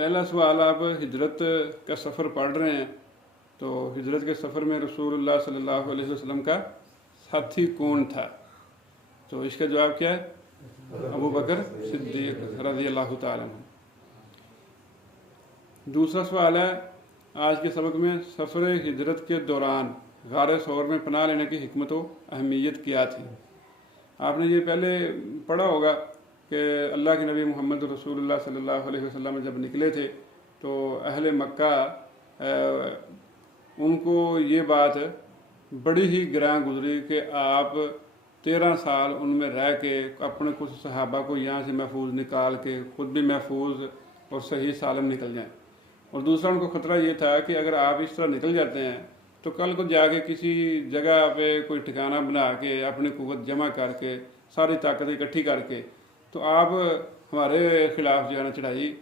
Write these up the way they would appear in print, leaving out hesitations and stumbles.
پہلا سوال، آپ ہجرت کا سفر پڑھ رہے ہیں، تو ہجرت کے سفر میں رسول اللہ صلی اللہ علیہ وسلم کا ساتھی کون تھا؟ تو اس کا جواب کیا ہے؟ ابو بکر صدیق رضی اللہ تعالیٰ عنہ۔ دوسرا سوال ہے، آج کے سبق میں سفر ہجرت کے دوران غار ثور میں پناہ لینے کی حکمت و اہمیت کیا تھی؟ آپ نے یہ پہلے پڑھا ہوگا کہ اللہ کے نبی محمد رسول اللہ صلی اللہ علیہ وسلم جب نکلے تھے تو اہل مکہ ان کو یہ بات بڑی ہی گراں گزری کہ آپ 13 سال ان میں رہ کے اپنے کچھ صحابہ کو یہاں سے محفوظ نکال کے خود بھی محفوظ اور صحیح سالم نکل جائیں، اور دوسرا ان کو خطرہ یہ تھا کہ اگر آپ اس طرح نکل جاتے ہیں تو کل کو جا کے کسی جگہ پہ کوئی ٹھکانہ بنا کے اپنی قوت جمع کر کے ساری طاقت اکٹھی کر کے تو آپ ہمارے خلاف جو ہے نا چڑھائی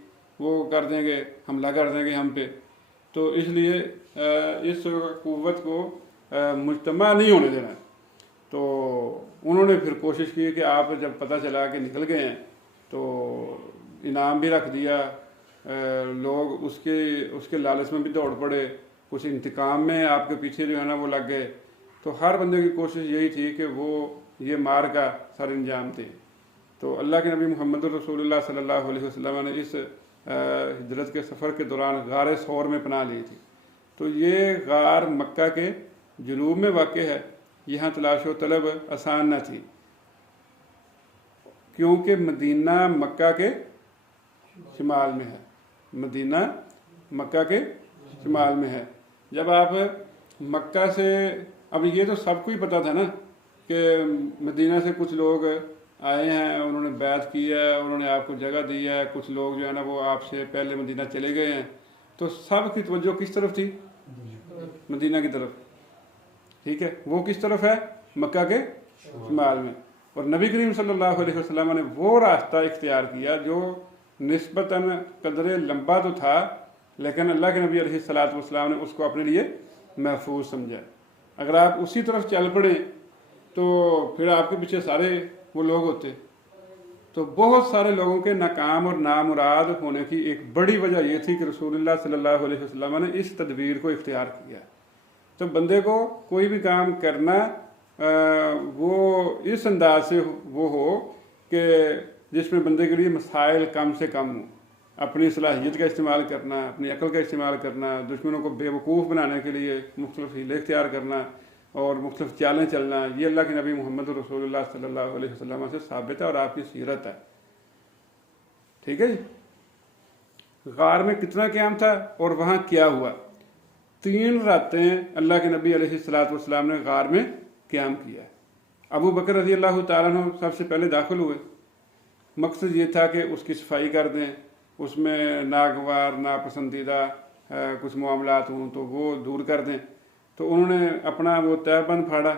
وہ کر دیں گے، حملہ کر دیں گے ہم پہ، تو اس لیے اس قوت کو مجتمع نہیں ہونے دینا۔ تو انہوں نے پھر کوشش کی کہ آپ جب پتہ چلا کہ نکل گئے ہیں تو انعام بھی رکھ دیا، لوگ اس کے لالچ میں بھی دوڑ پڑے، کچھ انتقام میں آپ کے پیچھے جو ہے نا وہ لگ گئے، تو ہر بندے کی کوشش یہی تھی کہ وہ یہ مار کا سر انجام دے۔ تو اللہ کے نبی محمد رسول اللہ صلی اللہ علیہ وسلم نے اس ہجرت کے سفر کے دوران غار ثور میں پناہ لی تھی۔ تو یہ غار مکہ کے جنوب میں واقع ہے، یہاں تلاش و طلب آسان نہ تھی کیونکہ مدینہ مکہ کے شمال میں ہے، مدینہ مکہ کے شمال میں ہے۔ جب آپ مکہ سے، اب یہ تو سب کو ہی پتہ تھا نا کہ مدینہ سے کچھ لوگ آئے ہیں، انہوں نے بیعت کی ہے، انہوں نے آپ کو جگہ دی ہے، کچھ لوگ جو ہے نا وہ آپ سے پہلے مدینہ چلے گئے ہیں، تو سب کی توجہ کس طرف تھی؟ مدینہ کی طرف، ٹھیک ہے؟ وہ کس طرف ہے؟ مکہ کے شمال میں۔ اور نبی کریم صلی اللہ علیہ وسلم نے وہ راستہ اختیار کیا جو نسبتاً قدرے لمبا تو تھا، لیکن اللہ کے نبی علیہ السلام نے اس کو اپنے لیے محفوظ سمجھا۔ اگر آپ اسی طرف چل پڑیں تو پھر آپ کے پیچھے سارے وہ لوگ ہوتے۔ تو بہت سارے لوگوں کے ناکام اور نامراد ہونے کی ایک بڑی وجہ یہ تھی کہ رسول اللہ صلی اللہ علیہ وسلم نے اس تدبیر کو اختیار کیا۔ تو بندے کو کوئی بھی کام کرنا وہ اس انداز سے وہ ہو کہ جس میں بندے کے لیے مسائل کم سے کم ہوں، اپنی صلاحیت کا استعمال کرنا، اپنی عقل کا استعمال کرنا، دشمنوں کو بے وقوف بنانے کے لیے مختلف حیلے اختیار کرنا اور مختلف چالیں چلنا، یہ اللہ کے نبی محمد رسول اللہ صلی اللہ علیہ وسلم سے ثابت ہے اور آپ کی سیرت ہے، ٹھیک ہے جی؟ غار میں کتنا قیام تھا اور وہاں کیا ہوا؟ 3 راتیں اللہ کے نبی علیہ السلام نے غار میں قیام کیا۔ ابو بکر رضی اللہ تعالیٰ عنہ سب سے پہلے داخل ہوئے، مقصد یہ تھا کہ اس کی صفائی کر دیں، اس میں ناگوار ناپسندیدہ کچھ معاملات ہوں تو وہ دور کر دیں۔ تو انہوں نے اپنا وہ تہہ بند پھاڑا،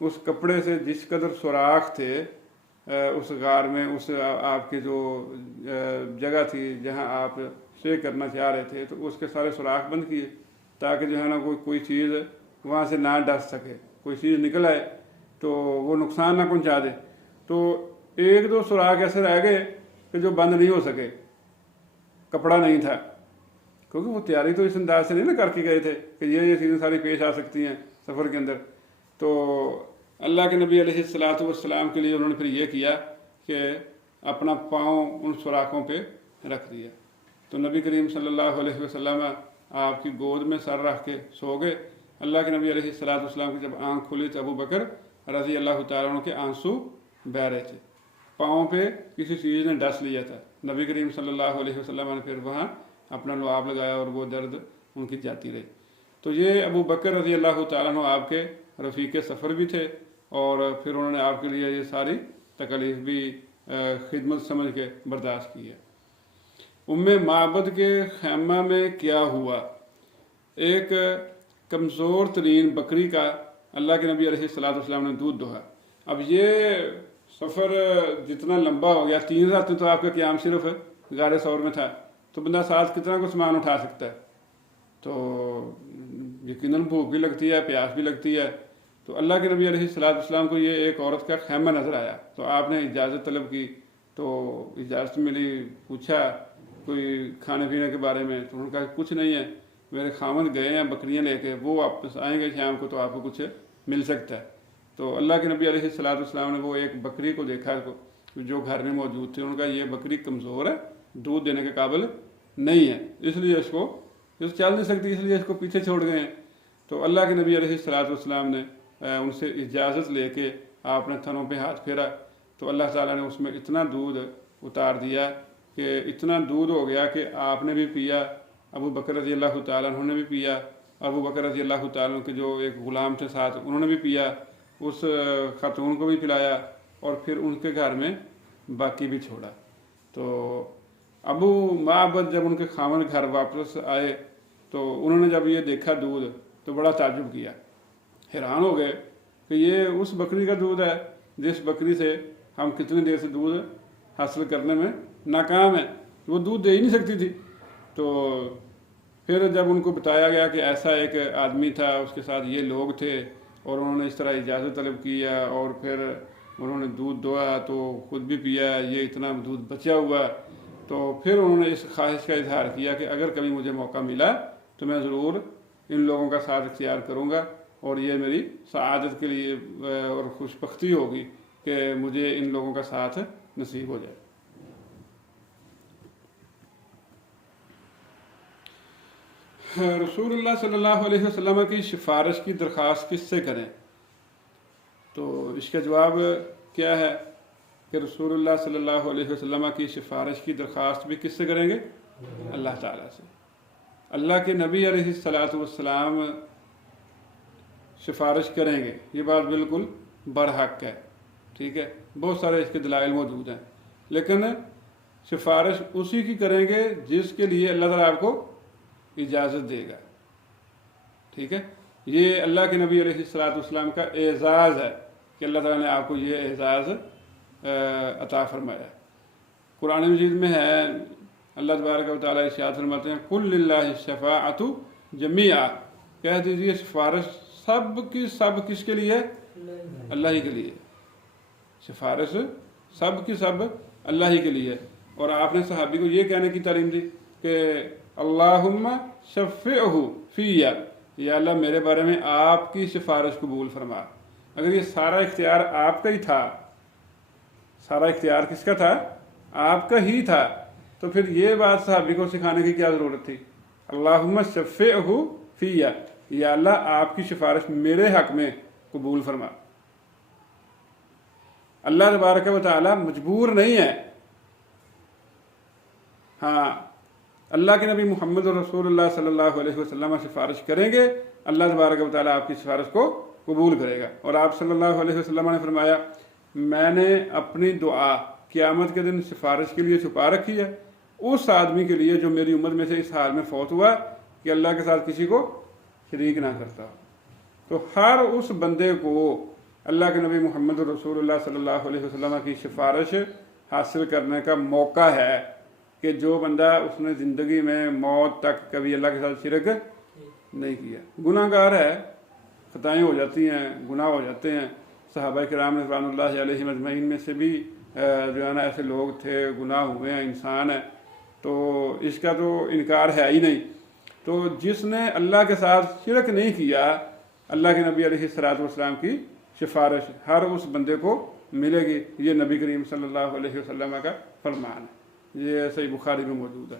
اس کپڑے سے جس قدر سوراخ تھے اس غار میں، اس آپ کی جو جگہ تھی جہاں آپ اسٹے کرنا چاہ رہے تھے، تو اس کے سارے سوراخ بند کیے تاکہ جو ہے نا کوئی چیز وہاں سے نہ ڈس سکے، کوئی چیز نکل آئے تو وہ نقصان نہ پہنچا دے۔ تو 1-2 سوراخ ایسے رہ گئے کہ جو بند نہیں ہو سکے، کپڑا نہیں تھا، کیونکہ وہ تیاری تو اس انداز سے نہیں نا کر کے گئے تھے کہ یہ چیزیں ساری پیش آ سکتی ہیں سفر کے اندر۔ تو اللہ کے نبی علیہ السلام کے لیے انہوں نے پھر یہ کیا کہ اپنا پاؤں ان سوراخوں پہ رکھ دیا۔ تو نبی کریم صلی اللہ علیہ وسلم آپ کی گود میں سر رکھ کے سو گئے۔ اللہ کے نبی علیہ السلام کی جب آنکھ کھلی تو ابو بکر رضی اللہ تعالیٰ عنہ کے آنسو بہہ رہے تھے، پاؤں پہ کسی چیز نے ڈس لیا تھا۔ نبی کریم صلی اللہ علیہ وسلم نے پھر وہاں اپنا لعاب لگایا اور وہ درد ان کی جاتی رہی۔ تو یہ ابو بکر رضی اللہ تعالیٰ عنہ آپ کے رفیق سفر بھی تھے، اور پھر انہوں نے آپ کے لیے یہ ساری تکلیف بھی خدمت سمجھ کے برداشت کی ہے۔ معبد کے خیمہ میں کیا ہوا؟ ایک کمزور ترین بکری کا اللہ کے نبی علیہ السلام نے دودھ دوہا۔ اب یہ سفر جتنا لمبا ہو گیا، 3 راتیں تو آپ کا قیام صرف غار ثور میں تھا، تو بندہ ساتھ کتنا کو سامان اٹھا سکتا ہے؟ تو یقیناً بھوک بھی لگتی ہے، پیاس بھی لگتی ہے۔ تو اللہ کے نبی علیہ السلام کو یہ ایک عورت کا خیمہ نظر آیا، تو آپ نے اجازت طلب کی، تو اجازت ملی، پوچھا کوئی کھانے پینے کے بارے میں، تو انہوں نے کہا کہ کچھ نہیں ہے، میرے خامد گئے ہیں بکریاں لے کے، وہ واپس آئیں گے شام کو تو آپ کو کچھ مل سکتا ہے۔ تو اللہ کے نبی علیہ الصلوۃ والسلام نے وہ ایک بکری کو دیکھا جو گھر میں موجود تھی، انہوں نے کہا یہ بکری کمزور ہے، دودھ دینے کے قابل نہیں ہے، اس لیے اس کو چل نہیں سکتی، اس لیے اس کو پیچھے چھوڑ گئے ہیں۔ تو اللہ کے نبی علیہ الصلوۃ والسلام نے ان سے اجازت لے کے آپ نے تھنوں پہ ہاتھ پھیرا، تو اللہ تعالیٰ نے اس میں اتنا دودھ اتار دیا کہ اتنا دودھ ہو گیا کہ آپ نے بھی پیا، ابو بکر رضی اللہ تعالیٰ عنہ نے بھی پیا، ابو بکر رضی اللہ تعالیٰ عنہ کے جو ایک غلام تھے ساتھ انہوں نے بھی پیا، اس خاتون کو بھی پلایا، اور پھر ان کے گھر میں باقی بھی چھوڑا۔ تو ابو معبد جب ان کے خامن گھر واپس آئے تو انہوں نے جب یہ دیکھا دودھ تو بڑا تعجب کیا، حیران ہو گئے کہ یہ اس بکری کا دودھ ہے جس بکری سے ہم کتنی دیر سے دودھ حاصل کرنے میں ناکام ہے، وہ دودھ دے ہی نہیں سکتی تھی۔ تو پھر جب ان کو بتایا گیا کہ ایسا ایک آدمی تھا، اس کے ساتھ یہ لوگ تھے، اور انہوں نے اس طرح اجازت طلب کیا اور پھر انہوں نے دودھ دھویا تو خود بھی پیا، یہ اتنا دودھ بچا ہوا، تو پھر انہوں نے اس خواہش کا اظہار کیا کہ اگر کبھی مجھے موقع ملا تو میں ضرور ان لوگوں کا ساتھ اختیار کروں گا، اور یہ میری سعادت کے لیے اور خوش بختی ہوگی کہ مجھے ان لوگوں کا ساتھ نصیب ہو جائے۔ رسول اللہ صلی اللہ علیہ وسلم کی سفارش کی درخواست کس سے کریں؟ تو اس کا جواب کیا ہے کہ رسول اللہ صلی اللہ علیہ وسلم کی سفارش کی درخواست بھی کس سے کریں گے؟ اللہ تعالیٰ سے۔ اللہ کے نبی علیہ الصلوۃ والسلام سفارش کریں گے، یہ بات بالکل برحق ہے، ٹھیک ہے، بہت سارے اس کے دلائل موجود ہیں، لیکن سفارش اسی کی کریں گے جس کے لیے اللہ تعالیٰ آپ کو اجازت دے گا، ٹھیک ہے۔ یہ اللہ کے نبی علیہ الصلوۃ والسلام کا اعزاز ہے کہ اللہ تعالیٰ نے آپ کو یہ اعزاز عطا فرمایا۔ قرآن مجید میں ہے، اللہ تبارک و تعالیٰ ارشاد فرماتے ہیں قل للہ الشفاعۃ جمیعا، کہہ دیجیے سفارش سب کی سب کس کے لیے؟ اللہ ہی کے لیے، سفارش سب کی سب اللہ ہی کے لیے۔ اور آپ نے صحابی کو یہ کہنے کی تعلیم دی کہ اللہم شفعہ فیہ، یا اللہ میرے بارے میں آپ کی سفارش قبول فرما۔ اگر یہ سارا اختیار آپ کا ہی تھا، سارا اختیار کس کا تھا؟ آپ کا ہی تھا، تو پھر یہ بات صحابی کو سکھانے کی کیا ضرورت تھی؟ اللہم شفعہ فیہ، یا اللہ آپ کی سفارش میرے حق میں قبول فرما۔ اللہ تبارک و تعالی مجبور نہیں ہے، ہاں اللہ کے نبی محمد رسول اللہ صلی اللہ علیہ وسلم سفارش کریں گے، اللہ تبارک و تعالیٰ آپ کی سفارش کو قبول کرے گا۔ اور آپ صلی اللہ علیہ وسلم نے فرمایا میں نے اپنی دعا قیامت کے دن سفارش کے لیے چھپا رکھی ہے اس آدمی کے لیے جو میری امت میں سے اس حال میں فوت ہوا کہ اللہ کے ساتھ کسی کو شریک نہ کرتا۔ تو ہر اس بندے کو اللہ کے نبی محمد رسول اللہ صلی اللہ علیہ وسلم کی سفارش حاصل کرنے کا موقع ہے کہ جو بندہ اس نے زندگی میں موت تک کبھی اللہ کے ساتھ شرک نہیں کیا۔ گناہ گار ہے، خطائیں ہو جاتی ہیں، گناہ ہو جاتے ہیں، صحابہ کرام رضوان اللہ علیہم اجمعین میں سے بھی جو ہے نا ایسے لوگ تھے، گناہ ہوئے ہیں، انسان ہے، تو اس کا تو انکار ہے ہی نہیں۔ تو جس نے اللہ کے ساتھ شرک نہیں کیا، اللہ کے نبی علیہ الصلوۃ والسلام کی سفارش ہر اس بندے کو ملے گی، یہ نبی کریم صلی اللہ علیہ وسلم کا فرمان ہے، یہ صحیح بخاری میں موجود ہے۔